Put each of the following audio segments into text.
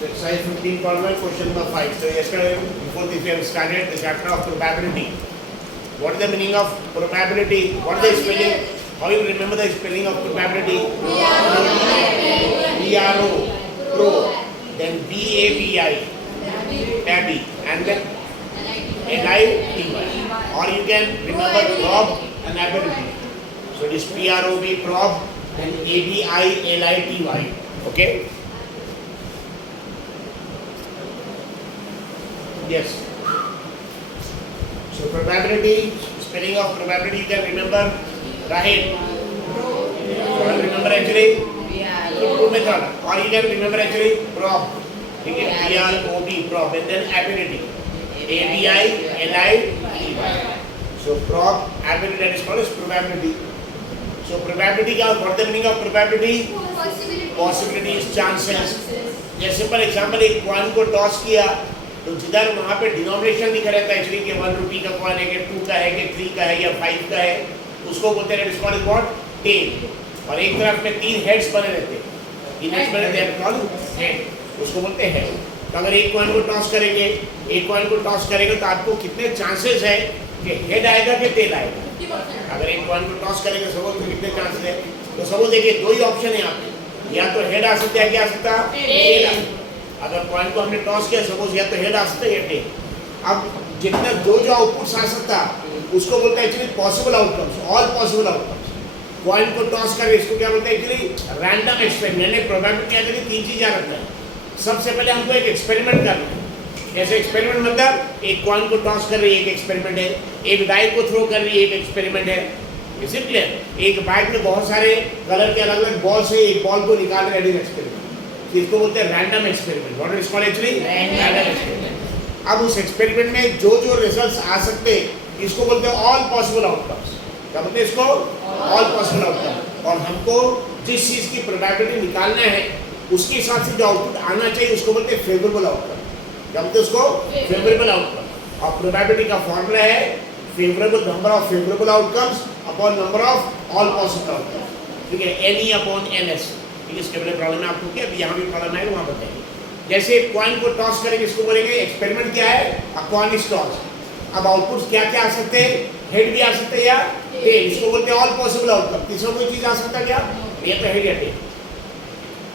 Exercise 15.1, question number 5. So yesterday, before this, we have started the chapter of probability. What is the meaning of probability? What is the spelling? How you remember the spelling of probability? P-R-O, pro. Then B-A-B-I, tabby. And then L-I-T-Y. Or you can remember prob and ability. So it is P-R-O-B, prob, and A-B-I-L-I-T-Y. Okay? Yes. So probability, spelling of probability you can remember, right? So remember actually two method, or you can remember actually prob. Okay, P-R-O-B, prob, and then ability, A-B-I-L-I-T-Y. So prob, ability, that is called as probability. So probability का what the meaning of probability? Possibilities, chances. जैसे simple example, एक coin को toss किया तो जिधर वहाँ पे denomination लिखा रहता है एक्चुअली कि 1 रुपये का कॉइन है कि 2 का है कि 3 का है या 5 का है, उसको बोलते हैं इट्स कॉल्ड व्हाट टेल. और एक तरफ में 3 हेड्स बने रहते हैं, 3 हेड्स बने रहते हैं कॉल्ड हेड, उसको बोलते हैं हेड. तो अगर एक कॉइन को टॉस करेंगे तो आपको कितने चांसेस है कि हेड आएगा कि टेल आएगा. अगर एक कॉइन को टॉस करेंगे सपोज तो कितने चांसेस है, तो सपोज देखिए दो ही ऑप्शन है यहाँ पे, या तो हेड आ सकता है, क्या आ सकता है टेल. अगर कॉइन को हमने टॉस किया सपोज या तो हेड आ सकता है या टेल. अब जितना जो आउटपुट्स आ सकता उसको बोलते हैं actually possible outcomes, all possible outcomes. Coin को टॉस करके इसको क्या बोलते हैं एक्चुअली रैंडम एक्सपेरिमेंट. प्रोबेबिलिटी में आकर 3 चीजें रखना है. सबसे पहले हमको एक एक्सपेरिमेंट करना है. जैसे एक्सपेरिमेंट मतलब एक कॉइन को टॉस कर रही है, एक एक्सपेरिमेंट है. एक डाई को थ्रो कर रही है, एक एक्सपेरिमेंट है. Is it clear? एक बैग में बहुत सारे कलर के अलग अलग बॉल से एक बॉल को निकाल रहे हैं, एक्सपेरिमेंट. इसको बोलते हैं random experiment. What is called actually random experiment. अब उस एक्सपेरिमेंट में जो रिजल्ट्स आ सकते इसको बोलते हैं ऑल पॉसिबल आउटकम्स. क्या बोलते हैं इसको? All possible outcome. और हमको जिस चीज की प्रोबेबिलिटी निकालना है उसके हिसाब से जो आउटपुट आना चाहिए उसको बोलते हैं फेवरेबल आउटकम. क्या बोलते हैं उसको? Favourable outcome. और प्रोबेबिलिटी का फॉर्मूला है favourable number of favourable outcomes upon number of all possible outcomes. ठीक है, NE अपॉन NS. इसके पहले प्रॉब्लम है आपको क्या, यहाँ भी प्रॉब्लम है वहाँ बताएंगे. जैसे कॉइन को टॉस करेंगे इसको बोलेंगे एक्सपेरिमेंट क्या है, अ कॉइन इज टॉस. अब आउटपुट्स क्या क्या आ सकते हैं, हेड भी आ सकते हैं या टेल. इसको बोलते हैं ऑल पॉसिबल आउटकम. तीसरा कोई चीज आ सकता है क्या, ये तो हेड या टेल.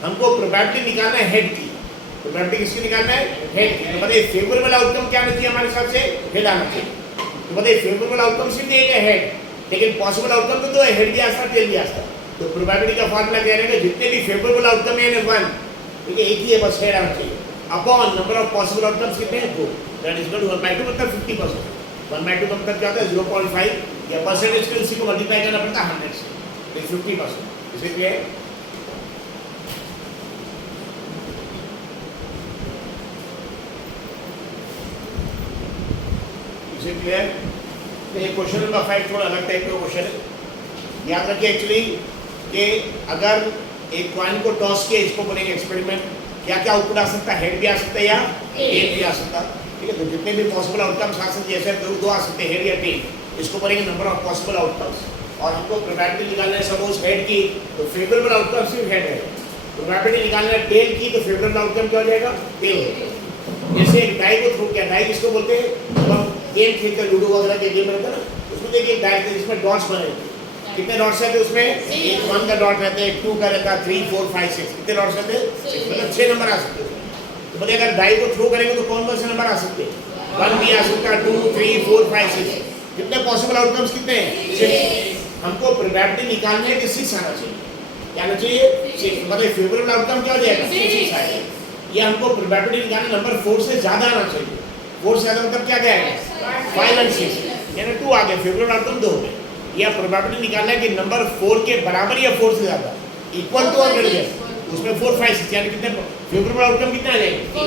हमको प्रोबेबिलिटी निकालना है हेड की. प्रोबेबिलिटी किसकी निकालना है, हेड की. तो बताइए फेवरेबल आउटकम क्या आना चाहिए हमारे हिसाब से, हेड आना चाहिए. तो बताइए फेवरेबल आउटकम सिर्फ एक है हेड, लेकिन पॉसिबल आउटकम तो 2 है, हेड भी आ सकता है टेल भी आ सकता है. तो प्रोबेबिलिटी का फार्मूला कह रहे हैं जितने भी फेवरेबल आउटकम है 1, ठीक है, एक ही है बस हेड आना चाहिए, upon number of possible outcomes कितने हैं 2. दैट इज इक्वल टू 1/2 मतलब 50%. 1/2 का मतलब क्या होता है 0.5 या परसेंटेज के उसी को मल्टीप्लाई करना पड़ता है 100 से. तो 50%. इसलिए क्लियर. तो ये क्वेश्चन नंबर 5 थोड़ा अलग टाइप का क्वेश्चन है. याद रखिए एक्चुअली कि अगर एक कॉइन को टॉस किया इसको बोलेंगे एक्सपेरिमेंट, क्या क्या आउटपुट आ सकता है, हेड भी आ सकता है या टेल भी आ सकता है. ठीक है, तो जितने भी पॉसिबल आउटकम्स आ सकते हैं जैसे दो आ सकते हैं हेड या टेल, इसको बोलेंगे नंबर ऑफ पॉसिबल आउटकम्स. और हमको प्रोबेबिलिटी निकालना है सपोज हेड की, तो फेवरेबल आउटकम सिर्फ हेड है. प्रोबेबिलिटी निकालना है टेल की, तो फेवरेबल आउटकम क्या हो जाएगा, टेल. जैसे एक डाई को थ्रो किया, डाई किसको बोलते हैं, गेम खेलते हैं लूडो वगैरह के गेम रहता है ना, उसमें देखिए डाई जिसमें डॉट्स बने रहते हैं. कितने डॉट्स रहते हैं उसमें, एक 1 का डॉट रहता है, 2 का रहता है, 3 4 5 6. कितने डॉट्स रहते हैं, मतलब 6 नंबर आ सकते हैं. तो बताइए अगर डाई को थ्रो करेंगे तो कौन कौन से नंबर आ सकते हैं, 1 भी आ सकता है, 2 3 4 5 6. कितने पॉसिबल आउटकम्स कितने हैं, 6. हमको प्रोबेबिलिटी निकालनी है कि 6 आना चाहिए. क्या आना चाहिए, 6. मतलब फेवरेबल आउटकम क्या हो जाएगा, 6 आएगा. ये हमको प्रोबेबिलिटी निकालना नंबर 4 से ज्यादा आना चाहिए. 4 से ज्यादा मतलब क्या जाएगा, 5 और 6 यानी 2 आ गए, फेवरेबल आउटकम 2 हो गए. या प्रोबेबिलिटी निकालना है कि नंबर 4 के बराबर या 4 से ज्यादा, इक्वल टू 100, उसमें 4 5 6 यानी कितने फेवरेबल आउटकम कितना आ जाएगा.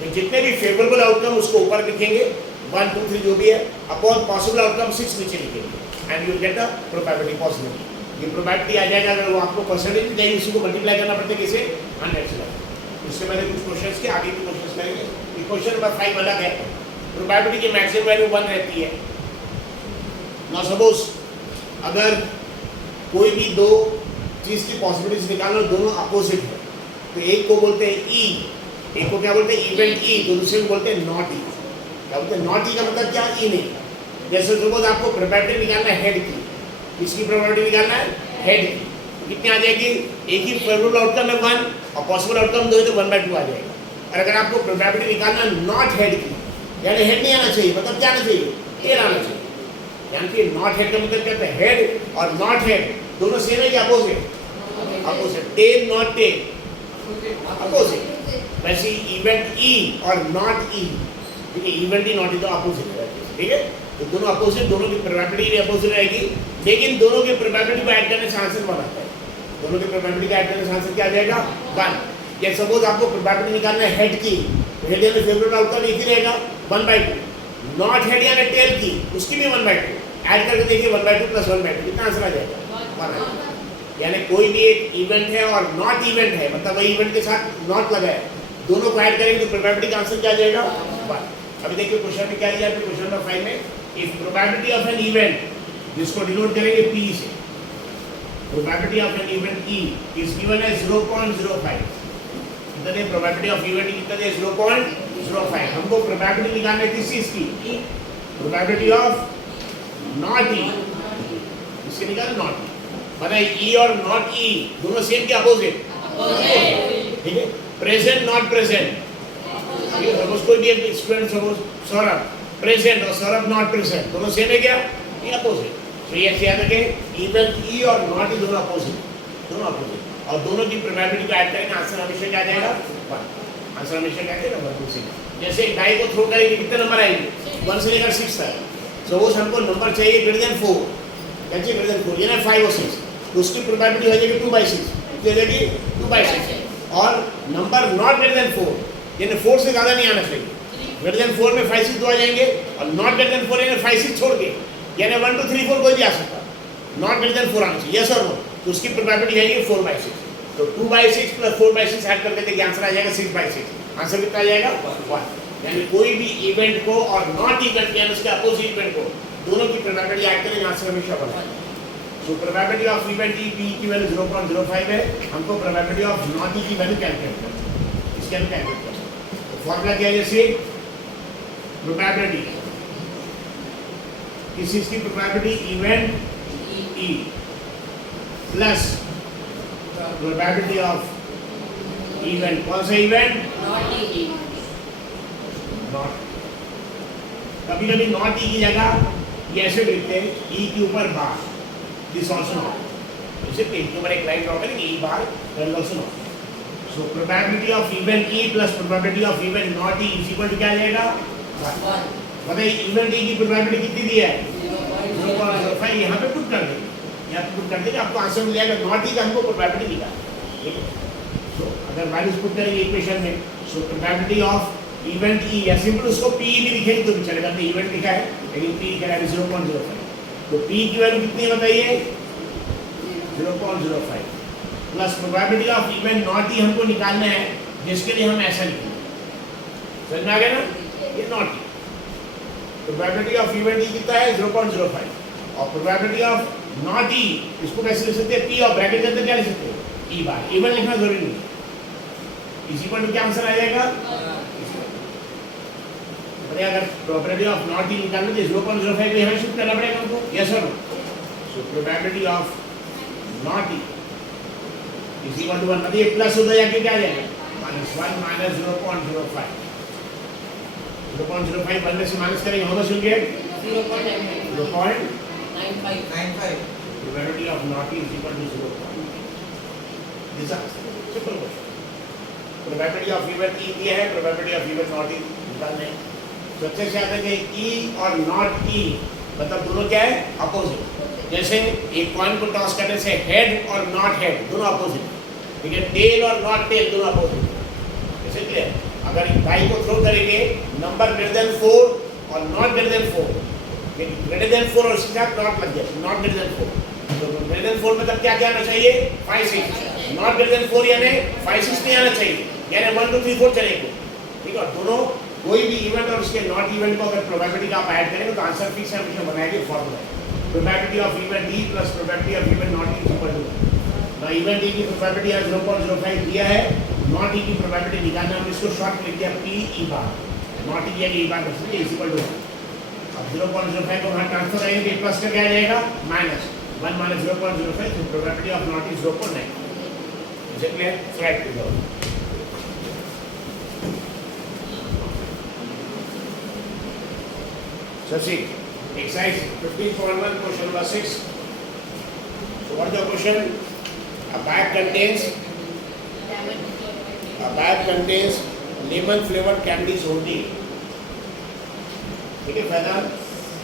तो जितने भी फेवरेबल आउटकम उसको ऊपर लिखेंगे 1 2 3 जो भी है, अपॉन पॉसिबल आउटकम 6 नीचे लिखेंगे, and you get the probability possibility. ये प्रोबेबिलिटी आ जाएगा. अगर वो आपको परसेंटेज देंगे उसी को मल्टीप्लाई करना पड़ता है किसे, 100 से. इससे पहले कुछ क्वेश्चंस के आगे भी क्वेश्चंस करेंगे. ये क्वेश्चन नंबर 5 अलग है. प्रोबेबिलिटी की मैक्सिमम वैल्यू 1 रहती है. नाउ सपोज अगर कोई भी दो चीज की पॉसिबिलिटीज निकालना, दोनों अपोजिट है, तो एक को बोलते हैं E एक को क्या बोलते हैं इवेंट ई, तो दूसरे को बोलते हैं नॉट ई। क्या बोलते हैं नॉट ई का मतलब क्या, ई नहीं। जैसे सपोज आपको प्रोबेबिलिटी निकालना है हेड की, किसकी प्रोबेबिलिटी निकालना है, हेड की, कितनी आ जाएगी, एक ही फेवरेबल आउटकम है 1 और पॉसिबल आउटकम 2 है तो 1/2 आ जाएगा। और अगर आपको प्रोबेबिलिटी निकालना नॉट हेड की, यानी हेड नहीं आना चाहिए, मतलब क्या आना चाहिए, टेल आना चाहिए। यानी कि नॉट हेड का मतलब क्या है, हेड और नॉट हेड दोनों सेम है क्या, opposite, opposite, tail not tail, opposite. वैसे इवेंट ई और नॉट ई, ठीक है, इवेंट ई नॉट ई तो अपोजिट है, ठीक है। तो दोनों अपोजिट, दोनों की प्रोबेबिलिटी अपोजिट रहेगी, लेकिन दोनों की प्रोबेबिलिटी को ऐड करने से आंसर 1 आता है। दोनों की प्रोबेबिलिटी का ऐड करने से आंसर क्या आ जाएगा, 1। या सपोज आपको प्रोबेबिलिटी निकालना है हेड की, हेड यानी फेवरेबल आउटकम एक ही रहेगा 1/2, नॉट हेड यानी टेल की, उसकी भी 1/2, ऐड करके देखिए 1/2 + 1/2 कितना आंसर आ जाएगा, 1। यानी कोई भी एक इवेंट है और नॉट इवेंट है, मतलब वही इवेंट के साथ नॉट लगा है, दोनों को ऐड करेंगे तो प्रोबेबिलिटी का आंसर क्या आ जाएगा, 1। अभी देखिए क्वेश्चन में क्या दिया है, क्वेश्चन नंबर 5 में if probability of an event, जिसको डिनोट करेंगे P से, probability of an event E is given है 0.05। कितने प्रोबेबिलिटी ऑफ इवेंट कितने, 0.05। हमको प्रोबेबिलिटी निकालनी है किस चीज की, प्रोबेबिलिटी ऑफ नॉट ई, इसके निकालें नॉट ई। बताइए ई और नॉट ई दोनों सेम क्या, अपोजिट, ठीक है। प्रेजेंट नॉट प्रेजेंट, सपोज कोई भी एक स्टूडेंट, सपोज सौरभ प्रेजेंट और सौरभ नॉट प्रेजेंट, दोनों सेम है क्या, ये अपोजिट। तो ये ऐसे याद रखें, इवेंट ई और नॉट ई दोनों अपोजिट, दोनों अपोजिट, और दोनों की प्रोबेबिलिटी को ऐड करेंगे, आंसर हमेशा क्या जाएगा, 1। आंसर हमेशा क्या जाएगा, 1 2 6। जैसे एक डाई को थ्रो करेंगे कितने नंबर आएंगे, 1 से लेकर 6 तक। सपोज हमको नंबर चाहिए ग्रेटर देन 4, क्या चाहिए, ग्रेटर देन 4, यानी 5 और 6, तो उसकी प्रोबेबिलिटी हो जाएगी 2/6, कितनी हो जाएगी, 2/6। और नंबर नॉट ग्रेटर देन 4, यानी 4 से ज़्यादा नहीं आना चाहिए, ग्रेटर देन 4 में 5 6 2 आ जाएंगे, और नॉट ग्रेटर देन 4 यानी 5 6 छोड़ के, यानी 1 2 3 4 कोई भी आ सकता, नॉट ग्रेटर देन 4 आना चाहिए, यस और नो, तो उसकी प्रोबेबिलिटी है 4/6। तो 2/6 + 4/6 ऐड करके देखिए आंसर आ जाएगा 6/6। आंसर कितना आ जाएगा, 1। यानी कोई भी इवेंट को और नॉट इवेंट यानी उसके अपोजिट इवेंट को, दोनों की प्रोबेबिलिटी ऐड करेंगे, आंसर हमेशा 1। सो probability of event E P की वैल्यू 0.05 है, हमको प्रोबेबिलिटी ऑफ नॉट ई की वैल्यू कैलकुलेट करना है, इसके हम कैलकुलेट करते हैं। तो फॉर्मूला क्या है, जैसे प्रोबेबिलिटी किसी चीज की probability event E plus probability of event, कौन सा इवेंट, नॉट। कभी कभी नॉट ई की जगह ये ऐसे लिखते हैं, ई के ऊपर बार, दिस आल्सो नॉट, जैसे पेज के ऊपर एक लाइन ड्रॉ करेंगे, E bar that also not. So probability of event E plus probability of event not E is equal to क्या आ जाएगा, 1। बताइए इवेंट ई की प्रोबेबिलिटी कितनी दी है, 0.05। यहाँ पे पुट कर देंगे, यहाँ पे पुट कर देंगे, आपको आंसर मिल जाएगा, नॉट ई का हमको प्रोबेबिलिटी निकालना है, ठीक है। सो अगर वैल्यूज पुट करेंगे इक्वेशन में, सो प्रोबेबिलिटी ऑफ इवेंट ई, या सिंपल उसको पी भी लिखेंगे तो भी चलेगा, तो इवेंट लिखा है लेकिन पी लिखा है 0.05, तो पी की वैल्यू कितनी है बताइए, 0.05 plus probability of event not E हमको निकालना है, जिसके लिए हम ऐसा लिखेंगे, समझ में आ गया ना, ये not E. Probability of event ई कितना है, 0.05, और प्रोबेबिलिटी ऑफ नॉट ई इसको कैसे लिख सकते हैं, पी और ब्रैकेट के अंदर क्या लिख सकते हैं, ई बार, इवन लिखना जरूरी नहीं, इसी पर क्या आंसर आ जाएगा। अगर प्रोबेबिलिटी ऑफ नॉट ई निकालना है 0.05 यहाँ शिफ्ट करना पड़ेगा हमको, यस और no. So probability of not E is equal to 1, मतलब ये प्लस होता जाके क्या आ जाएगा, -1 - 0.05, 0.05 बनने से माइनस करेंगे, how much will get, 0.95। Probability of not E is equal to 0. This answer simple question. Probability of event E दिया है, probability of event not E निकालना है। तो अच्छे से याद रखें, ई और नॉट ई मतलब दोनों क्या है, अपोजिट। जैसे एक कॉइन को टॉस करने से हेड और नॉट हेड दोनों अपोजिट, ठीक है, टेल और नॉट टेल दोनों अपोजिट, जैसे क्लियर। अगर डाई को थ्रो करेंगे, नंबर ग्रेटर देन 4 और not greater than 4, greater than 4 और उसके साथ नॉट लग गया, नॉट ग्रेटर देन 4, तो ग्रेटर देन 4 मतलब क्या क्या आना चाहिए, 5 6, नॉट ग्रेटर देन 4 यानी 5 6 नहीं आना चाहिए, यानी 1 2 3 4 चलेगा, ठीक है। दोनों कोई भी इवेंट और उसके नॉट इवेंट को अगर प्रोबेबिलिटी का आप ऐड करेंगे तो आंसर फिक्स है, हमेशा बनाएंगे formula, probability of event E plus probability of event not E equal to, ना इवेंट ई की प्रोबेबिलिटी 0.05 दिया है, नॉट ई की प्रोबेबिलिटी निकालना, हम इसको शॉर्ट लिख दिया पी ई बार, नॉट ई की बार इज इक्वल टू, अब 0.05 को वहाँ ट्रांसफर करेंगे, प्लस का क्या आ जाएगा माइनस 1 माइनस 0.05, तो probability of not is 0.9. Is it clear? Right to go. So see, exercise 15.1, question number 6. So what is the question? A bag contains lemon flavored candies only. ठीक है, फायदा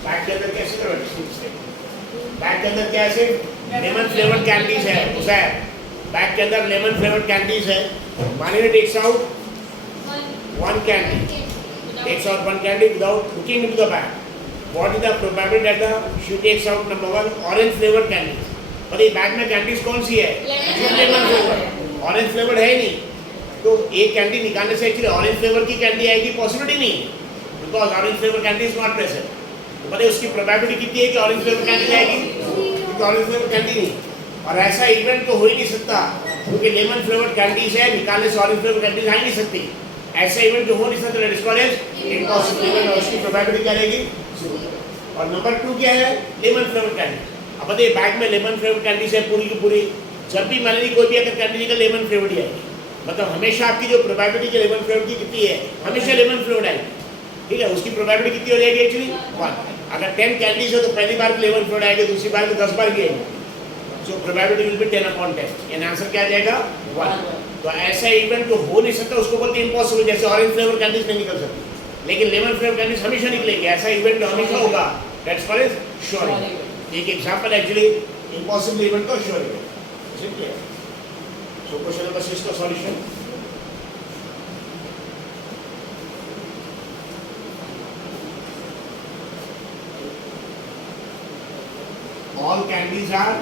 bag के अंदर कैसे करोगे? बैग के अंदर क्या है? लेमन फ्लेवर्ड कैंडीज है, उसे बैग के अंदर लेमन फ्लेवर्ड कैंडीज है. मानिए takes out one candy, takes out one candy without looking into the bag. What is the probability that she takes out number one orange flavored candy? पर ये bag में candies कौन सी है? Lemon flavour. Orange flavoured है नहीं, तो एक candy निकालने से एक्चुअली ऑरेंज फ्लेवर की कैंडी आएगी पॉसिबिलिटी नहीं, because orange flavour candy is not present. तो पता है उसकी प्रोबेबिलिटी कितनी है कि ऑरेंज फ्लेवर कैंडी आएगी? क्योंकि ऑरेंज फ्लेवर कैंडी नहीं, और ऐसा इवेंट तो हो ही नहीं सकता क्योंकि लेमन फ्लेवर्ड कैंडीज है, निकालने से ऑरेंज फ्लेवर कैंडीज आ ही नहीं सकती. ऐसा इवेंट जो हो नहीं सकता, that is called as impossible event, और उसकी प्रोबेबिलिटी क्या रहेगी? और नंबर 2 क्या है? Lemon flavoured candy. अब बताइए बैग में लेमन फ्लेवर्ड कैंडीज है पूरी की पूरी, जब भी मान लीजिए कोई भी अगर कैंडी निकल लेमन फ्लेवर्ड ही आएगी, मतलब हमेशा आपकी जो प्रोबेबिलिटी है लेमन फ्लेवर्ड की कितनी है? हमेशा लेमन फ्लेवर्ड आएगी. ठीक है, उसकी प्रोबेबिलिटी कितनी हो जाएगी एक्चुअली? 1. अगर 10 कैंडीज है तो पहली बार लेमन फ्लेवर्ड आएगी, दूसरी बार तो 10 बार की आएगी. So probability will be 10/10. And answer क्या आ जाएगा? 1. तो ऐसा इवेंट जो हो नहीं सकता उसको बोलते हैं इम्पॉसिबल. जैसे ऑरेंज फ्लेवर कैंडीज नहीं निकल सकती, लेकिन लेमन फ्लेवर कैंडीज हमेशा निकलेगी. ऐसा इवेंट हमेशा होगा, that's called as sure event. एक एग्जांपल एक्चुअली इम्पॉसिबल इवेंट का श्योर इवेंट. ठीक है, सो क्वेश्चन नंबर 6 का solution. All candies are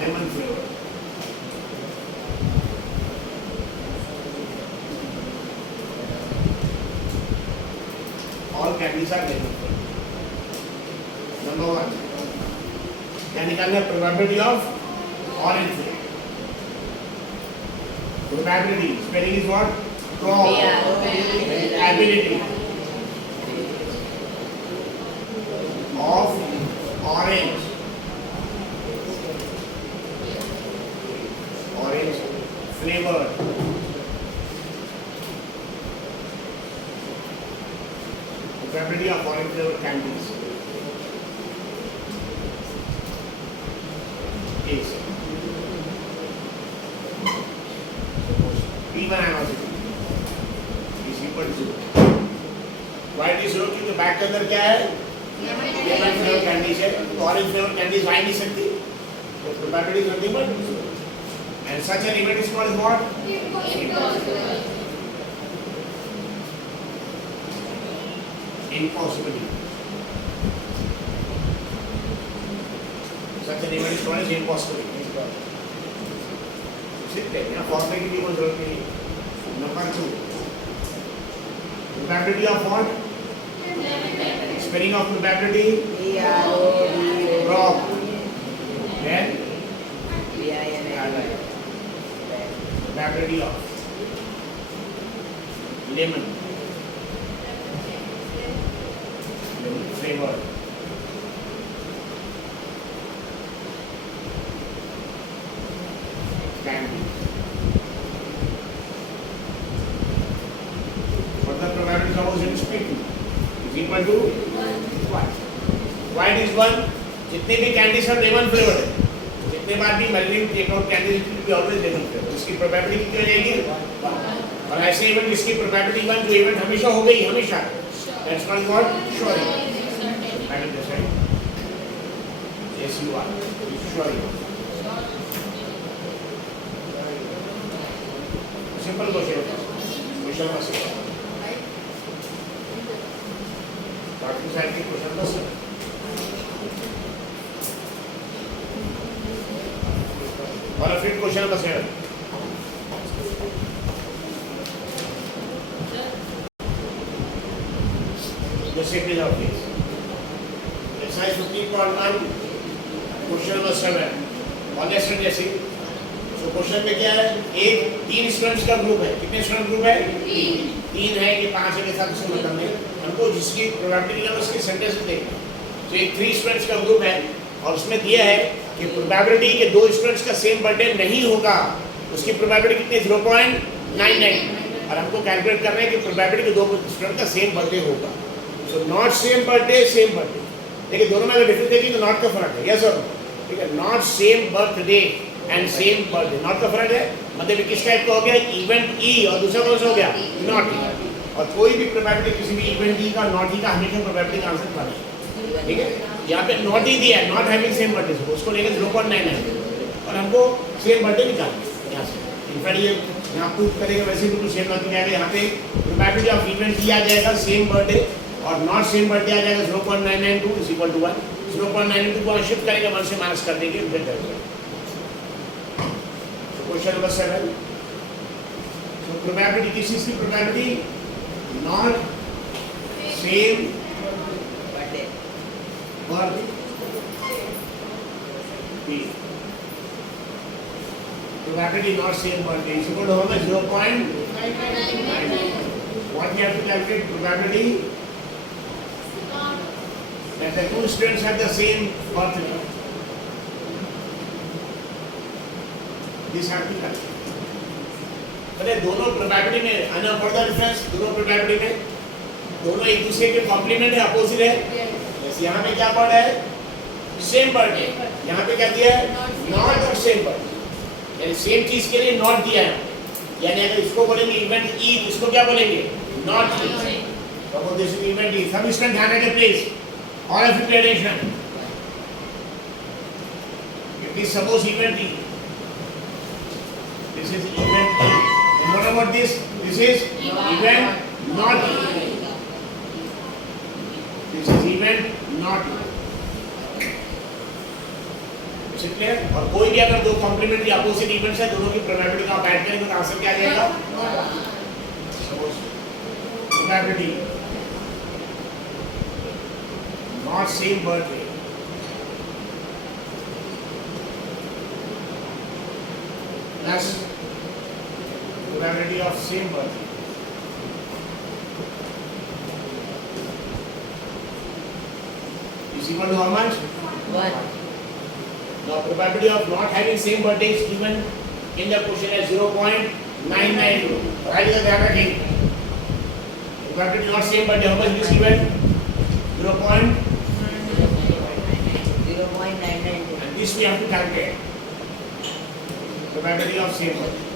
lemon flavored. All candies are lemon flavored. Number 1. क्या निकालना है? Probability of orange flavor. Probability. Spelling is what? Probability of orange flavored probability of orange flavored candies is P1 animosity is equal to 0. Why it is 0? क्योंकि bag के अंदर क्या है? Lemon flavour candies है, तो ऑरेंज फ्लेवर कैंडीज आ ही नहीं सकती, तो probability is nothing but 0. And such an event is called what? Impossibility. Such an event is called as impossibility. Sit there, यहाँ फॉर्मूले की भी कोई जरूरत नहीं. Number 2. Probability of what? Spelling of probability? Prob. Then? Probability of lemon flavored candy. What the probability of opposite speaking is equal to 1. Why it is 1? जितने भी candies हैं लेमन फ्लेवर्ड है, जितने बार भी मल्लिंग टेकआउट कैंडीज भी always lemon flavour, इसकी probability कितनी हो जाएगी? 1. और ऐसे इवेंट इसकी प्रोबेबिलिटी 1 जो इवेंट हमेशा हो गई, हमेशा, that's called what? Sure event. I will decide. Yes, you are. Sure you are. Simple question. Question was simple. बाकी साइड के क्वेश्चन बस है. और फिर क्वेश्चन बस है. The safety of this. Exercise 15.1, question number 7. All the student जैसे तो क्वेश्चन में क्या है, एक 3 स्टूडेंट्स का ग्रुप है, कितने स्टूडेंट ग्रुप है 3 है कि 5 है के साथ उसको मतलब नहीं, हमको जिसकी प्रोबेबिलिटी है उसके सेंटेंस में देखना। तो एक 3 स्टूडेंट्स का ग्रुप है और उसमें दिया है कि प्रोबेबिलिटी के 2 स्टूडेंट्स का सेम बर्थडे नहीं होगा, उसकी प्रोबेबिलिटी कितनी 0.99 और हमको कैलकुलेट करना है कि प्रोबेबिलिटी के 2 स्टूडेंट का सेम बर्थडे होगा। So not same birthday same birthday, देखिए दोनों में अगर डिफरेंस देखिए तो नॉट का फर्क है, यस और ठीक है, not same birthday and same birthday, not का फर्क है, मतलब किस टाइप का हो गया इवेंट ई और दूसरा कौन सा हो गया नॉट ई, और कोई भी प्रोबेबिलिटी किसी भी इवेंट ई का नॉट ई का हमेशा प्रोबेबिलिटी का आंसर बनेगा, ठीक है। यहाँ पे नॉट ही दिया है, नॉट हैविंग सेम बर्थडे, उसको लेकर 0.99 और हमको सेम बर्थडे निकालना है यहाँ से। इनफैक्ट ये यहाँ प्रूव करेगा वैसे भी कुछ सेम बर्थडे जाएगा, यहाँ पे प्रोबेबिलिटी ऑफ इवेंट ई आ जाएगा सेम बर्थडे और नॉट सेम बर्थडे आ जाएगा 0.992 इज इक्वल टू 1, 0.992 को शिफ्ट करेंगे 1 से माइनस कर देंगे फिर करेंगे। क्वेश्चन नंबर 7, so probability किस चीज की probability not same birthday probability not same birthday is equal to how much 0.99. What we have to calculate probability that the 2 students have the same birthday. This have to calculate. अरे दोनों probability में आना पड़ता difference, दोनों probability में दोनों एक दूसरे के कॉम्प्लीमेंट है, अपोजिट है। जैसे यहाँ पे क्या पढ़ा है सेम बर्थडे, यहाँ पे क्या दिया है नॉट और सेम बर्थडे, यानी सेम चीज के लिए नॉट दिया है, यानी अगर इसको बोलेंगे इवेंट ई तो इसको क्या बोलेंगे नॉट ई, तो दिस इज इवेंट ई। सब स्टूडेंट ध्यान रखें please, all of you pay attention, it is suppose event E, this is event E. And what about this? This is event not E. This is event not E. Is it clear? और कोई भी अगर दो complementary opposite events है, दोनों की probability का आप ऐड करेंगे तो आंसर क्या आ जाएगा? Probability not same birthday plus probability of same birthday is equal to how much? 1. Now probability of not having same birthday is given in the question as 0.992. Right, ध्यान रखेंगे। Probability not same birthday how much is given? 0.992. And this we have to calculate. Probability of same birthday.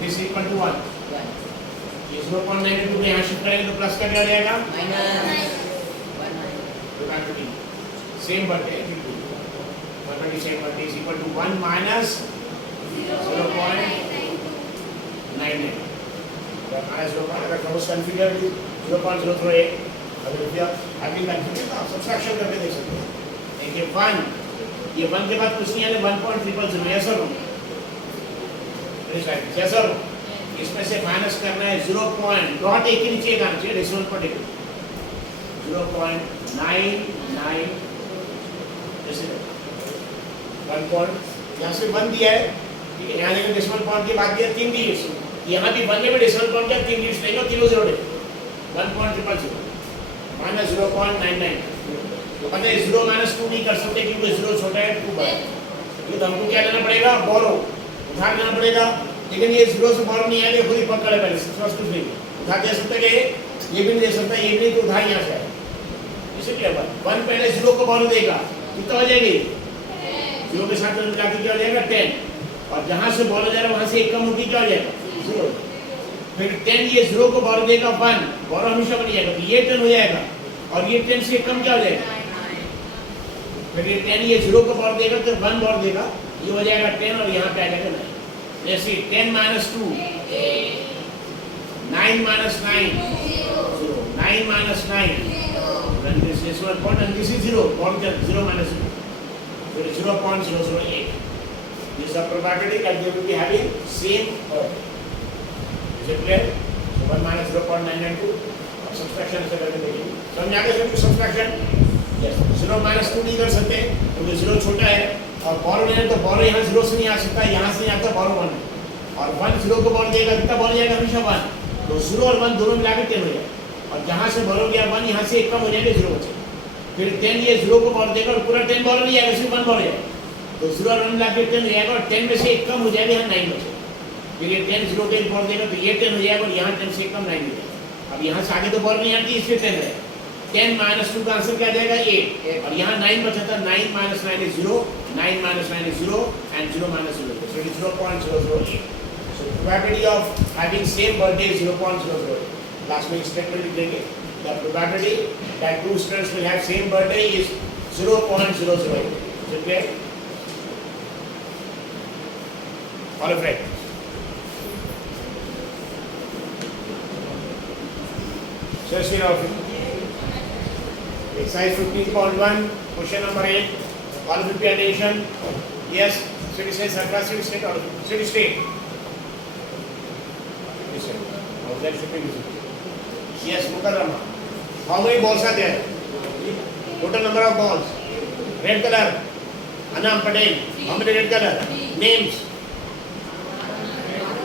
This is equal to 1. ये 0.92 को यहाँ shift करेंगे तो plus का क्या जाएगा? Probability same birthday. Probability same birthday is equal to 1 minus 0.99. Minus 0. अगर suppose configure 0.038 अगर रुपया आगे कंफिगर तो आप सब्सट्रैक्शन करके देख सकते हैं। देखिए 1 ये 1 के बाद कुछ नहीं आने 1.000 ऐसा रो जैसा रो इसमें से माइनस करना है 0.1 एक ही नीचे आना चाहिए डेसिमल पॉइंट 0.99 जैसे 1 पॉइंट यहाँ से 1 दिया है, ठीक है, यहाँ लेकर डेसिमल पॉइंट के बाद दिया 3 डिजिट्स, यहाँ भी 1 में डेसिमल पॉइंट क्या 3 डिजिट्स लेंगे और तीनों जीरो लेंगे 1.000 माइनस 0.99। तो पता है 0 माइनस 2 नहीं कर सकते क्योंकि 0 छोटा है 2 बड़ा है, तो हमको क्या लेना पड़ेगा बोरो उधार लेना पड़ेगा, लेकिन ये 0 से बोरो नहीं आएगा, खुद ही पकड़ है पहले फर्स्ट कुछ नहीं उधार दे सकते कि ये भी नहीं दे सकता, ये भी नहीं तो उधार यहाँ से आएगा। इसे क्या बात 1 पहले 0 को बोरो देगा कितना हो जाएगी 0 के साथ जाके क्या हो जाएगा 10 और जहाँ से बोला जा रहा है वहाँ से 1 कम होगी क्या हो जाएगा 0, फिर 10 ये 0 को बोरो देगा 1 बोरो हमेशा बन जाएगा तो ये 10 हो जाएगा और ये 10 से कम क्या हो जाएगा, फिर ये 10 ये 0 को बोरो देगा तो 1 बोरो देगा ये हो जाएगा 10 और यहाँ पे आ जाएगा 9। जैसे 10 minus 2 9 minus 9 9 minus 9 and this is 1 point and this is 0 point 0 minus 0 so 0.008. This is the probability that they will be having same birth. Is it clear? So 1 minus 0.992 subtraction से करके देखिए, समझ आ गया सबको सब्सट्रैक्शन? यस, 0 माइनस 2 नहीं कर सकते क्योंकि 0 छोटा है, और बोरो नहीं है तो बोरो यहाँ 0 से नहीं आ सकता, यहाँ से नहीं आता, बोरो 1 है, और 1 0 को बोल जाएगा, कितना बोल जाएगा हमेशा 1, तो 0 और 1 दोनों मिला के 10 हो जाएगा, और जहाँ से बोलो गया 1 यहाँ से 1 कम हो जाएगा, 0 बचेगा, फिर 10 ये 0 को बोल देगा और पूरा 10 बोलो नहीं आएगा, सिर्फ 1 बोल जाएगा, तो 0 और 1 मिला के 10 हो जाएगा, और 10 में से 1 कम हो जाएगा, यहाँ 9 बचेगा, फिर ये 10 0 को 1 बोल देगा तो ये 10 हो जाएगा, और यहाँ 10 से 1 कम 9 हो जाएगा। अब यहाँ से आगे तो बोल नहीं आती, इसलिए 10 है, 10 माइनस 2 का आंसर क्या जाएगा 8, और यहाँ 9 बचा था, 9 minus 9 is 0, 9 minus 9 is 0, and 0 minus 0, so it is 0.008. So probability of having same birthday is 0.008. Last में statement लिख देंगे, the probability that two students will have same birthday is 0.008. Is it clear? All of right. So see now. Exercise 15.1, question number 8, quality addition. Yes, city state, Sarkar city state or city state. That should be visible. Yes, Mukarrama. How many balls are there? Total number of balls. Red color. Anam Patel. How many red color? Names.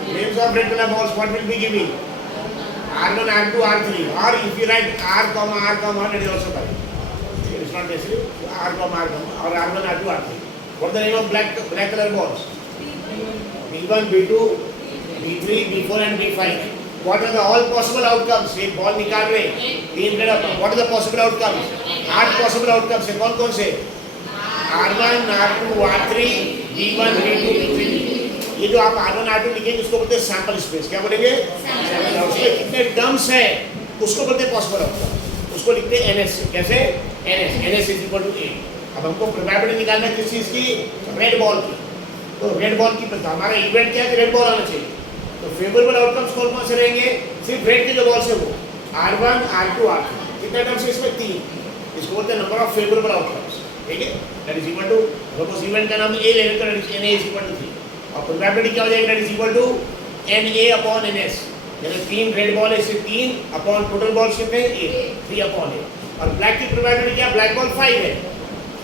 Names of red color balls. What will be giving? R1, R2, R3, or if you write R, R, that is also correct. It is not necessary. R, R, or R1, R2, R3. What is the name of black color balls? B1, B2, B3, B4 and B5. What are the all possible outcomes? एक ball निकाल रहे, 3 red outcomes. What are the possible outcomes? 8 possible outcomes है, कौन कौन से? R1, R2, R3, B1, B2, B3. ये जो आप R1, R2 लिखेंगे उसको बोलते हैं सैंपल स्पेस, क्या बोलेंगे? उसमें कितने टर्म्स है उसको बोलते हैं पॉसिबल आउटकम, उसको लिखते हैं NS, कैसे? NS is equal to 8। अब हमको प्रोबेबिलिटी निकालना है किस चीज़ की? रेड बॉल की। तो रेड बॉल की हमारा इवेंट क्या है कि रेड बॉल आना चाहिए, तो फेवरेबल आउटकम्स कौन कौन से रहेंगे? सिर्फ रेड के जो बॉल्स है वो R1, R2, R3, कितने टर्म्स है इसमें? 3। इसको बोलते हैं नंबर ऑफ फेवरेबल आउटकम्स, ठीक है? That is equal to, suppose event का नाम A ले लेकर NA इज इक्वल टू 3, और प्रोबेबिलिटी क्या हो जाएगा? That is equal to NA upon NS, यानी 3 रेड बॉल है इससे 3 अपॉन टोटल बॉल्स कितने हैं? 8, 3 अपॉन 8, और ब्लैक की प्रोबेबिलिटी क्या? ब्लैक बॉल 5 है,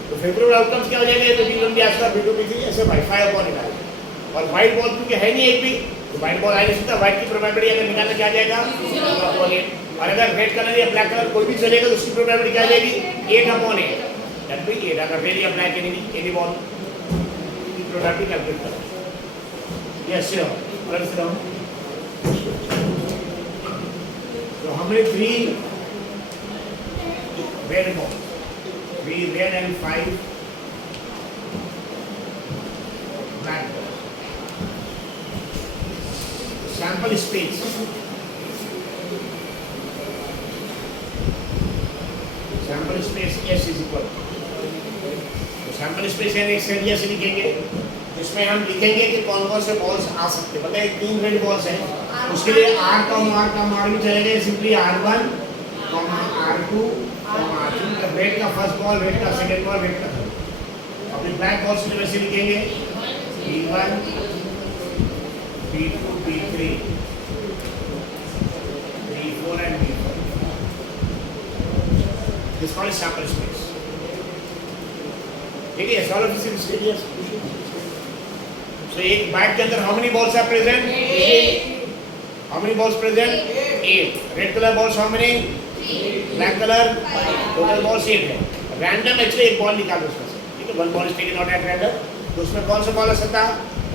तो फेवरेबल आउटकम्स क्या हो जाएगा? तो B1 भी आएगा, B2 B3 ऐसे 5 अपॉन 8, और व्हाइट बॉल क्योंकि है नहीं एक भी, तो व्हाइट बॉल आ नहीं सकता, व्हाइट की प्रोबेबिलिटी अगर निकालना क्या आ जाएगा? 0 अपॉन 8, और अगर रेड कलर या ब्लैक कलर कोई भी चलेगा तो उसकी प्रोबेबिलिटी क्या आ जाएगी? 8 अपॉन 8, दैट भी 8, अगर रेड या ब्लैक एनी बॉल की प्रोबेबिलिटी कैलकुलेट करो। Yes, sir. Let's sit down. So how many 3 red balls? 3 red and 5 black balls. Sample space. Sample space S is equal. तो सैंपल स्पेस यानी एक area से लिखेंगे, इसमें हम लिखेंगे कि कौन कौन से बॉल्स आ सकते हैं। मतलब 3 रेड बॉल्स हैं, उसके लिए R भी चलेगा, simply R1, R2, R3, red का फर्स्ट बॉल, रेड का सेकंड बॉल, रेड का थर्ड। अपने ब्लैक बॉल्स में वैसे लिखेंगे B1, B2, B3, B4 and B5। This is called sample space। ठीक है, solve this in serious. So एक बैट के अंदर how many balls are present? 8. How many balls present? 8. Red color balls how many? 3. Black color? 5. Total balls 8 है। Random actually एक ball निकालो उसमें से, ठीक है? 1 ball is taken out at random, तो उसमें कौन सा बॉल आ सकता है?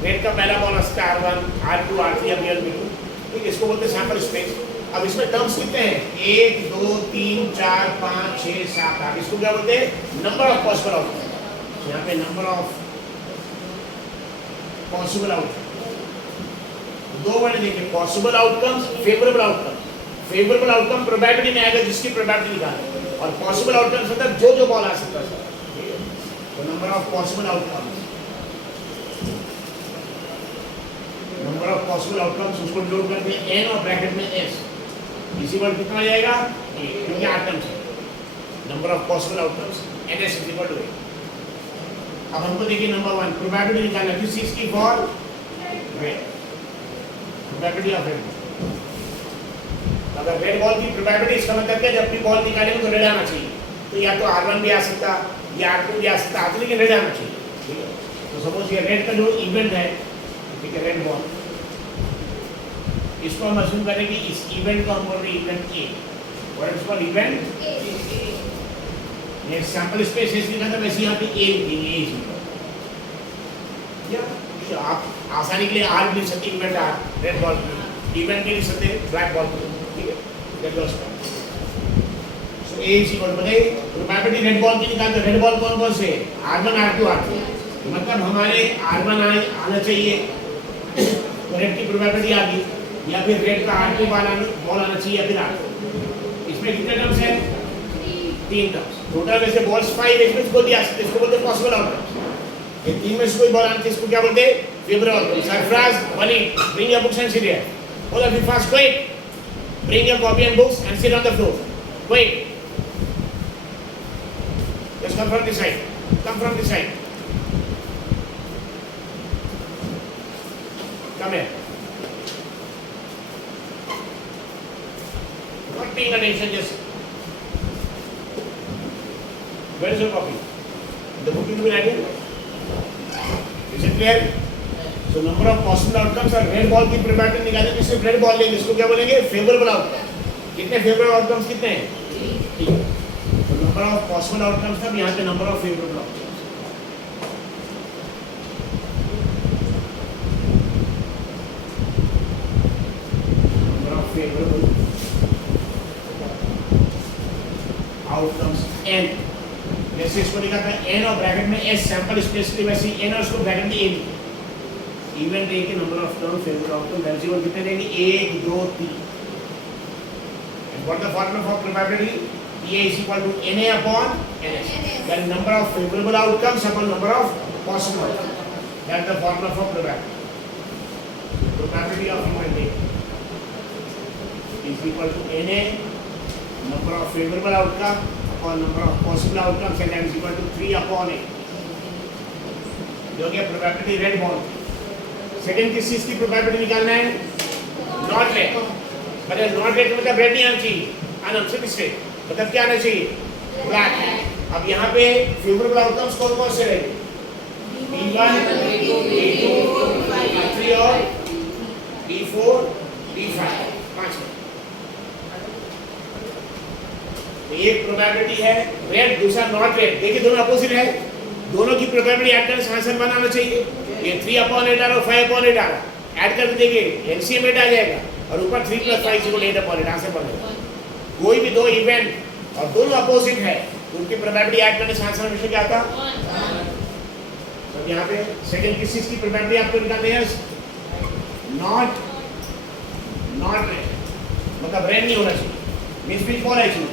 रेड का पहला बॉल आ सकता है R1, R2, R3 या B1, B2, ठीक है? इसको बोलते हैं सैंपल स्पेस। अब इसमें टर्म्स कितने हैं? 1, 2, 3, 4, 5, 6, 7, 8। इसको क्या बोलते हैं? Number of possible outcome. यहाँ पे number of possible outcome, 2 word देंगे, possible outcomes, favourable outcome. Favourable outcome probability में आएगा जिसकी प्रोबेबिलिटी निकाले, और पॉसिबल आउटकम्स मतलब जो बॉल आ सकता है। तो number of possible outcomes, number of possible outcomes उसको लोड करके n और ब्रैकेट में s, इसी वर्ड कितना आ जाएगा? 8, क्योंकि 8 टर्म्स है। Number of possible outcomes ns is equal to 8। अब हमको देखिए नंबर 1 प्रोबेबिलिटी निकालना है किस चीज की? For red, probability of red. अगर रेड बॉल की प्रोबेबिलिटी इसका मतलब है जब भी बॉल निकालेंगे तो रेड आना चाहिए, तो या तो R1 भी आ सकता या R2 भी आ सकता, आखिर लेकिन रेड आना चाहिए, ठीक है। तो सपोज ये रेड का जो इवेंट है, ठीक है, रेड बॉल, इसको हम अज्यूम करें कि इस इवेंट को हम बोल रहे हैं event A, what is called event A. ये सैंपल स्पेस है, इसलिए मतलब वैसे यहाँ पे ए लिखेंगे, ए इज या आप आसानी के लिए आर भी लिख सकते, इवेंट आर रेड बॉल की, इवेंट भी लिख सकते ब्लैक बॉल की, ठीक है, रेड बॉल का। सो ए इज इक्वल टू बताइए प्रोबेबिलिटी रेड बॉल की निकालते, रेड बॉल कौन कौन से, R1 R2 R3, मतलब हमारे R1 आना चाहिए तो रेड की प्रोबेबिलिटी आ गई, या फिर रेड का R2 बॉल आना चाहिए, या फिर R2। इसमें कितने टर्म्स हैं, 3 टर्म्स टोटल। वैसे बॉल्स 5 इसमें इसको दिया सकते, इसको बोलते हैं पॉसिबल आउटकम्स। ये 3 में से कोई बॉल आने से इसको क्या बोलते हैं, favourable outcome. Sarfaraz Bani, bring your books and sit here, all of you fast, quick, bring your copy and books and sit on the floor, quick, just come from this side, come from this side, come here, not paying attention, just where is your copy, the book you will be writing, is it clear? So number of possible outcomes और red ball की probability निकालने में सिर्फ red ball लेंगे, इसको क्या बोलेंगे, favourable outcome. कितने फेवरेबल आउटकम्स कितने हैं, ठीक है। तो नंबर ऑफ पॉसिबल आउटकम्स था, यहाँ पे number of favourable outcomes, favorable outcomes n, जैसे इसको लिखा था n और ब्रैकेट में s सैंपल स्पेस के, वैसे n और इसको ब्रैकेट में a लिखा, इवेंट a के number of term favourable outcome that is कितने देंगे, 1 2 3। And what the formula for probability, a is equal to na upon ns, that is number of favorable outcomes upon number of possible outcomes, that is the formula for probability of event a is equal to na number of favorable outcome upon number of possible outcomes, and that is equal to 3 upon a, जो कि probability red ball. Second किस चीज की probability निकालना है, not red, मतलब not red मतलब red नहीं आना चाहिए, अनअनसेट स्टेट मतलब क्या आना चाहिए, ब्लैक। अब यहाँ पे फेवरेबल आउटकम्स कौन कौन से रहेंगे, B1 B2 B3 और B4 B5, 5 में। एक प्रोबेबिलिटी है रेड, दूसरा नॉट रेड, देखिए दोनों अपोजिट है, दोनों की प्रोबेबिलिटी ऐड करके आंसर बनाना चाहिए। ये 3/8 और 5/8 आ रहा, ऐड करके देखिए एलसीएम 8 आ जाएगा और ऊपर 3 + 5 = 8/8 आंसर बनेगा। कोई भी दो इवेंट और दोनों अपोजिट है तो उनकी प्रोबेबिलिटी ऐड करने से आंसर हमेशा क्या आता, तो यहाँ पे सेकंड किस चीज की प्रोबेबिलिटी आपको निकालनी है, नॉट रेड, मतलब रेड नहीं होना चाहिए, मींस भी कौन है चाहिए,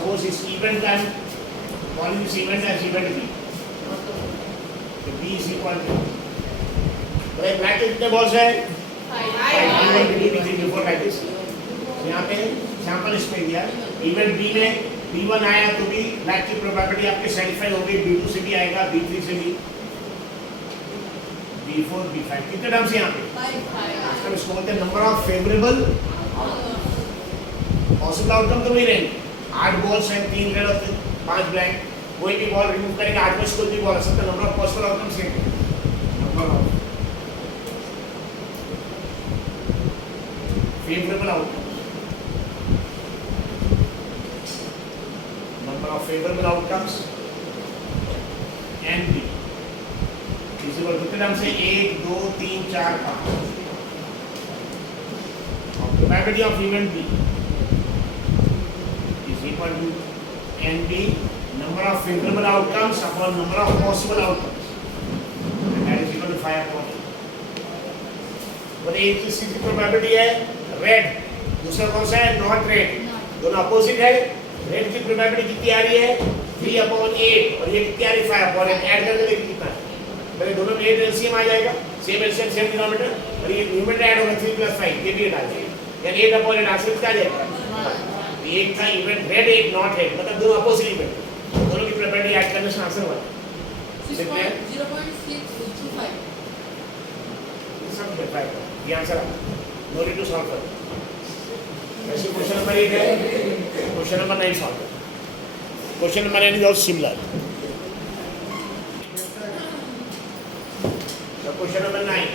suppose this event and calling this event as event B. So B is equal to, तो एक ब्लैक के कितने बॉल्स है, 5 before like this। यहाँ पे सैंपल इसमें दिया, इवेंट B में B1 आया तो भी ब्लैक की प्रोबेबिलिटी आपके सेटिस्फाई हो गई, B2 से भी आएगा, B3 से भी, B4 B5 कितने टर्म्स यहाँ पे, 5। इसको बोलते हैं number of favourable possible outcome तो नहीं रहेंगे। 8 बॉल्स हैं, 3 रेड और 5 ब्लैक, कोई भी बॉल रिमूव करेगा 8 में से कोई भी बॉल आ सकता है, नंबर ऑफ पॉसिबल आउटकम्स हैं, number of favourable outcomes, number of favourable outcomes and B is equal to कितने से 1 2 3 4 5 और probability of event B equal to NB number of favorable outcomes upon number of possible outcomes, and that is equal to 5/8। और एक किस चीज की probability है, red, दूसरा कौन सा है, नॉट रेड, दोनों अपोजिट है। रेड की प्रोबेबिलिटी कितनी आ रही है, 3/8 और ये कितनी आ रही है, 5/8। ऐड करके देखिए कितना है, पहले दोनों में 8 एलसीएम आ जाएगा, सेम एलसीएम सेम डिनोमिनेटर, और ये न्यूमरेटर ऐड होगा 3 + 5, ये भी ऐड आ जाएगा, यानी 8/8 आंसर कितना आ जाएगा, एक था इवेंट रेड, एक नॉट रेड, मतलब दोनों अपोजिट इवेंट, दोनों की प्रोबेबिलिटी ऐड करने से आंसर हुआ 0.625। समझ गए? ये answer no need to solve कर। वैसे क्वेश्चन नंबर 8 है, क्वेश्चन नंबर 9 सॉल्व कर। Question number 9 is also similar. So question number 9.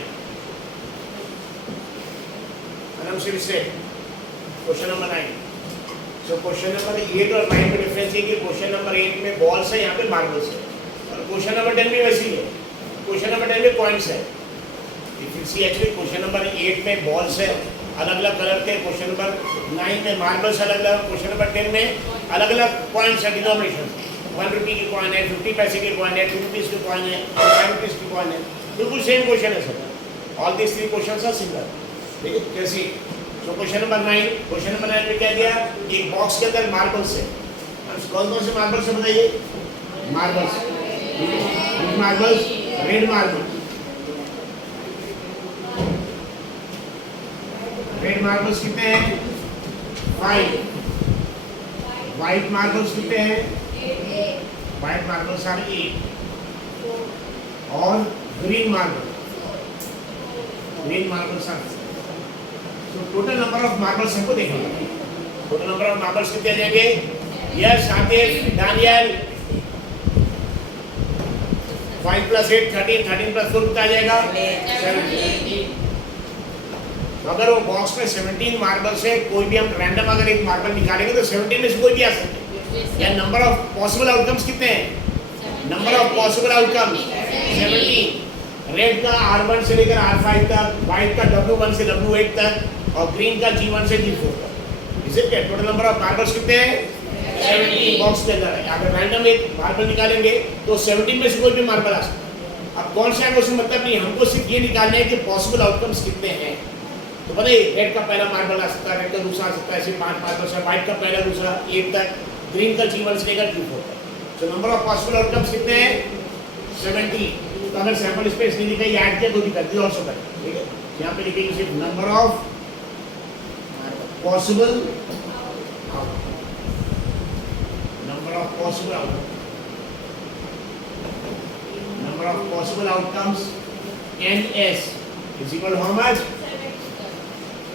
Anam said question number 9. So question number 8 और 9 में डिफरेंस है कि क्वेश्चन नंबर 8 में बॉल्स है, यहाँ पे मार्बल्स है, और क्वेश्चन नंबर 10 में वैसी है। क्वेश्चन नंबर 10 में कॉइन्स है। If you see actually question number 8 में बॉल्स है अलग अलग कलर के, क्वेश्चन नंबर 9 में मार्बल्स अलग अलग, क्वेश्चन नंबर 10 में अलग अलग कॉइन्स है, डिनोमिनेशन 1 रुपये की कॉइन है, 50 पैसे की कॉइन है, 2 रुपीज़ की कॉइन है, 5 रुपीज़ की कॉइन है, बिल्कुल सेम क्वेश्चन है sir. All this 3 questions are similar. ठीक है, कैसी? तो क्वेश्चन नंबर 9, क्वेश्चन नंबर 9 में क्या दिया? एक बॉक्स के अंदर मार्बल्स है। कौन कौन से मार्बल्स है बताइए? Marbles, marbles, red marble, red marbles कितने हैं? 5। व्हाइट मार्बल्स कितने हैं? व्हाइट मार्बल्स आर 8 और green marble, green marbles are. तो टोटल नंबर ऑफ मार्बल्स हमको देखना है। टोटल नंबर ऑफ मार्बल्स कितने आ जाएंगे? यस, आतिफ, डानियल, 5 + 8 13, 13 + 4 कितना आ जाएगा? 17। अगर वो बॉक्स में 17 मार्बल्स है, कोई भी हम रैंडम अगर एक मार्बल निकालेंगे तो 17 में से कोई भी आ सकते हैं। या नंबर ऑफ पॉसिबल आउटकम्स कितने हैं? Number of possible outcomes 17। Red का R1 से लेकर R5 तक, व्हाइट का W1 से W8 तक, और ग्रीन का G1 से G4 तक। इसे क्या टोटल नंबर ऑफ मार्बल्स कितने हैं? 17 बॉक्स के अंदर है। अगर रैंडम एक मार्बल निकालेंगे तो 17 में से कोई भी मार्बल आ सकता है। अब कौन सा है उसमें मतलब नहीं, हमको सिर्फ ये निकालना है कि पॉसिबल आउटकम्स कितने हैं। तो बताइए, रेड का पहला मार्बल आ सकता है, रेड का दूसरा आ सकता है, ऐसे 5 मार्बल्स है। व्हाइट का पहला, दूसरा, 8 तक, ग्रीन का G1 से लेकर G4 तक। तो नंबर ऑफ पॉसिबल आउटकम्स कितने हैं? 17। तो अगर सैंपल स्पेस नहीं लिखा, ऐड किया तो दिक्कत भी ऑल्सो कर। ठीक है, यहाँ पे लिखेंगे सिर्फ number of possible, number of possible outcome, number of possible outcomes NS is equal to how much?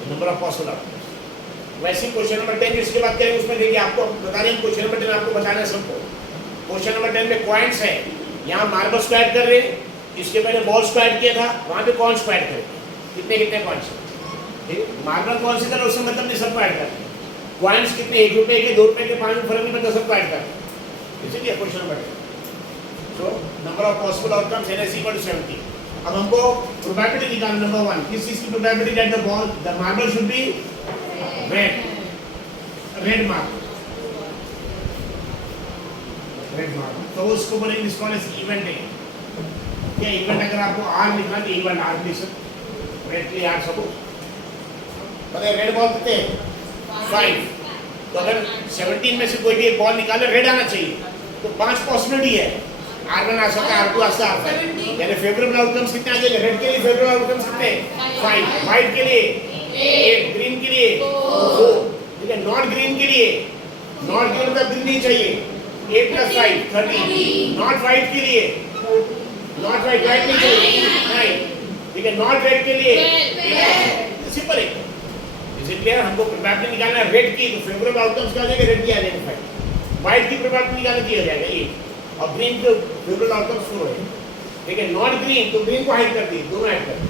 Number of possible outcomes. वैसे क्वेश्चन नंबर 10 इसके बाद करेंगे, उसमें देखिए आपको बता रहे हैं क्वेश्चन नंबर 10 आपको बताना है सबको। क्वेश्चन नंबर 10 में कॉइन्स है, यहाँ मार्बल्स को ऐड कर रहे हैं, इसके पहले बॉल्स को ऐड किया था, वहाँ पे कॉइन्स को ऐड करेंगे। कितने कितने कॉइन्स? ठीक, मार्बल कौन से कलर उससे मतलब नहीं, सबको ऐड करते हैं। कॉइन्स कितने? 1 रुपये के, 2 रुपये के, 5 फर्क नहीं पड़ता, सबको ऐड करते हैं। इसीलिए question number 10। So number of possible outcomes NS equal to 17। अब हमको प्रोबेबिलिटी निकालना। नंबर 1, किस चीज की probability that the marble should be red, red marble, red marble. तो उसको बोलेंगे इसको इवेंट है। क्या इवेंट? अगर आपको R लिखना है तो इवेंट R लिख सकते, रेड के R सपोज। बताइए रेड बॉल कितने? 5। तो अगर 17 में से कोई भी एक बॉल निकाले, रेड आना चाहिए, तो 5 पॉसिबिलिटी है। R1 आ सकता है, R2 आ सकता है, R5। यानी फेवरेबल आउटकम्स कितने आ जाएंगे? रेड के लिए फेवरेबल आउटकम्स कितने? 5। व्हाइट के लिए 8, ग्रीन के लिए 4। ठीक है, नॉट ग्रीन के लिए, नॉट ग्रीन का ग्रीन नहीं चाहिए, 8 + 5 13। नॉट व्हाइट के लिए, नॉट व्हाइट, व्हाइट नहीं चाहिए, 9। ठीक है, नॉट रेड के लिए सिंपल है। Is it clear? हमको प्रोबेबिलिटी निकालना है रेड की, तो फेवरेबल आउटकम्स क्या आ जाएगा? रेड की आ जाएगा 5। व्हाइट की प्रोबेबिलिटी निकालना चाहिए, हो जाएगा 8, और ग्रीन के फेवरेबल आउटकम्स 4 है। ठीक है, नॉट ग्रीन तो ग्रीन को हाइड कर दी, दोनों हाइड कर दी।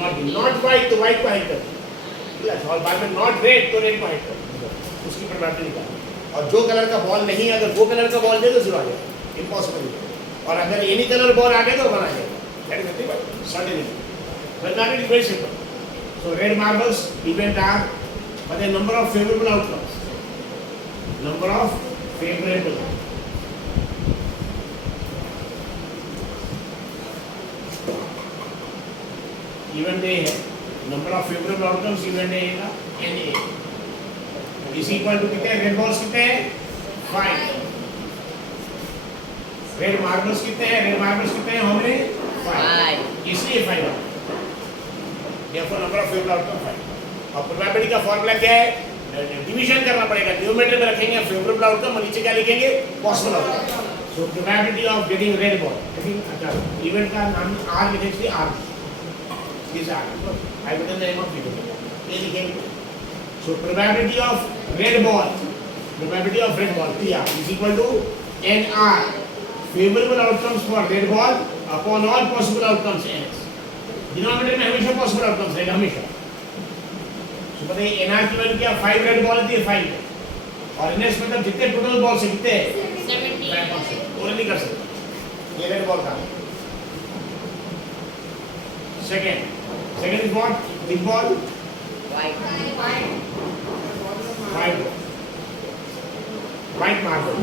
नॉट ग्रीन, नॉट व्हाइट तो व्हाइट को हाइड कर दी, और बाद में नॉट रेड तो रेड को हाइड कर दी। उसकी प्रोबेबिलिटी निकालनी। और जो कलर का बॉल नहीं है, अगर वो कलर का बॉल दे तो 0 आ जाएगा, इम्पॉसिबल है। और अगर एनी कलर बॉल आ गया तो 1 आ जाएगा। That is nothing but certainty. But that is very simple. So red marbles event R, but the number of favorable outcomes, number of favorable, event A है, number of favourable outcomes event A का NA is equal to कितने? Red balls कितने हैं? 5। Red marbles कितने हैं? Red marbles कितने हैं? हमने 5, इसलिए 5 है। therefore number of favorable outcome 5। और प्रोबेबिलिटी का फॉर्मूला क्या है? डिवीजन करना पड़ेगा, न्यूमरेटर में रखेंगे फेवरेबल आउटकम और नीचे क्या लिखेंगे? Possible outcome. So probability of getting red ball, अच्छा इवेंट का नाम R लिखेंगे, R this article. I put in the name of people. ये लिखेंगे. So probability of red ball PR is equal to NR. Favorable outcomes for red ball upon all possible outcomes NS. Denominator में हमेशा possible outcomes रहेगा हमेशा. तो बताइए NR की value क्या 5 रेड बॉल थी 5 और NS मतलब जितने टोटल बॉल से कितने 70 और नहीं कर सकते. ये रेड बॉल था. Second is what big ball white marble.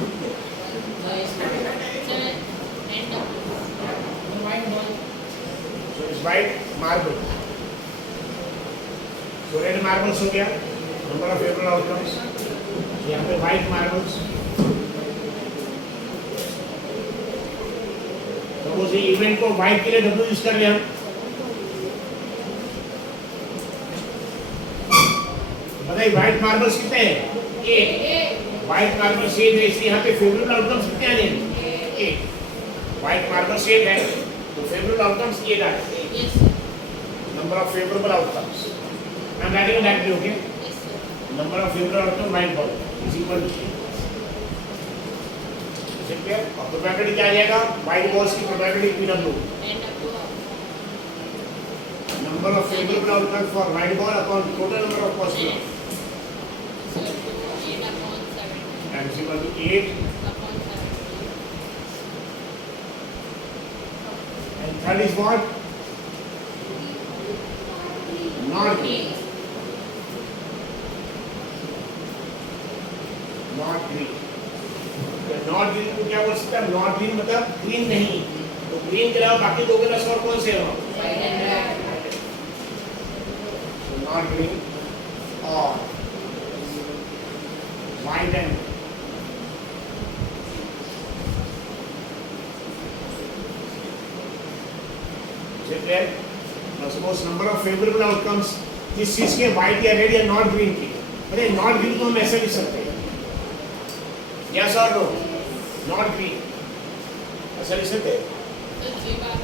So it's white marble. So red marbles हो गया. Number of favorable outcomes. यहाँ पे white marbles. तो उस इवेंट को white के लिए W यूज कर लिया. बताइए व्हाइट मार्बल्स कितने हैं? 8. व्हाइट मार्बल शेड है इसलिए यहाँ पे फेवरेबल आउटकम्स कितने आ जाएंगे? 8. व्हाइट मार्बल शेड है तो फेवरेबल आउटकम्स 8 आ जाएंगे. Number of favourable outcomes. I am writing that okay. Number of favourable outcome white ball is equal to clear. और प्रोबेबिलिटी क्या आ जाएगा? व्हाइट बॉल्स की probability PW. Number of favorable outcomes for white ball upon total number of possible. So 8 upon 7. That is equal to 8 Upon 7. and third is what? Not green. Not green. Not green को क्या बोल सकते हैं? Not green मतलब green नहीं. तो green के अलावा बाकी दो के रस और कौन से हैं? White and black. Not green or white and clear. Now suppose number of favorable outcomes किस चीज के white या red या not green की. अरे not green को हम ऐसे लिख सकते हैं. Yes or no? Not green. ऐसा लिख सकते हैं. So G bar.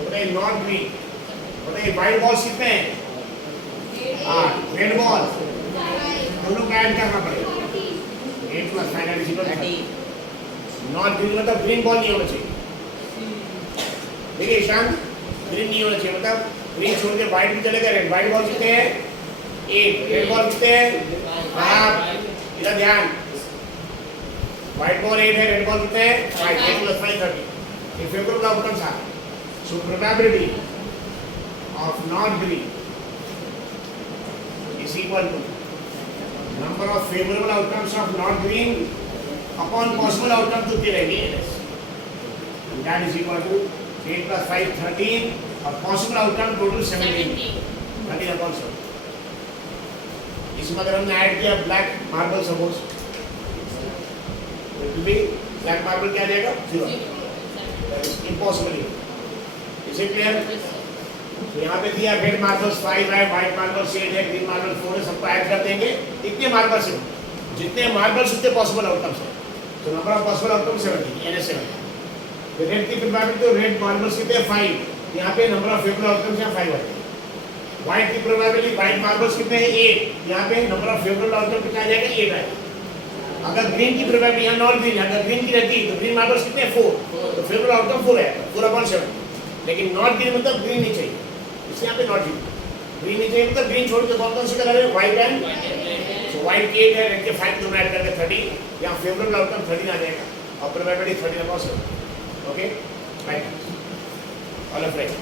बताइए नॉट ग्रीन. बताइए व्हाइट बॉल्स कितने हैं? 8. रेड बॉल दोनों का ऐड करना पड़ेगा. 8 + 5 = 30. नॉट ग्रीन मतलब ग्रीन बॉल नहीं होना चाहिए. देखिए ईशान ग्रीन नहीं होना चाहिए मतलब ग्रीन छोड़ के व्हाइट भी चलेगा. रेड व्हाइट बॉल कितने हैं? 8. रेड बॉल कितने हैं? 5. इधर ध्यान. व्हाइट बॉल 8 है. रेड बॉल कितने हैं? 5. 8 + 5 30. ये favourable outcomes are. So probability of not green is equal to number of favorable outcomes of not green upon possible outcome to the NS. And that is equal to 8 + 5 13 और possible outcome total 17. 13 upon 7. इसमें अगर हमने add किया black marble suppose तो भी black marble क्या आ जाएगा? 0. That is impossible. Is it clear? तो यहाँ पे दिया रेड मार्बल्स 5 है, व्हाइट मार्बल शेड है, ग्रीन मार्बल 4 है, सबको ऐड कर देंगे. इतने मार्बल्स हैं. जितने मार्बल्स उतने पॉसिबल आउटकम्स हैं. तो number of possible outcomes 70. NS 70. तो रेड की प्रोबेबिलिटी तो रेड मार्बल्स कितने 5. यहाँ पे नंबर ऑफ फेवरेबल आउटकम्स यहाँ 5 आते हैं. व्हाइट की प्रोबेबिलिटी व्हाइट मार्बल्स कितने हैं 8. यहाँ पे नंबर ऑफ फेवरेबल आउटकम कितना आ जाएगा 8 आएगा. अगर ग्रीन की प्रोबेबिलिटी यहाँ नॉन ग्रीन अगर ग्रीन की रहती तो ग्रीन मार्बल्स कितने 4. तो फेवरेबल आउटकम 4 आएगा 4/7. लेकिन नॉट ग्रीन मतलब ग्रीन नहीं चाहिए. इसलिए यहाँ पे नॉट ग्रीन नहीं चाहिए मतलब ग्रीन छोड़ के कौन से कलर है? व्हाइट एंड सो व्हाइट के 8 है, रेड के 5 दोनों ऐड करके 30. यहाँ फेवरेबल आउटकम 30 आ जाएगा और probability 30/7. Okay right all of right.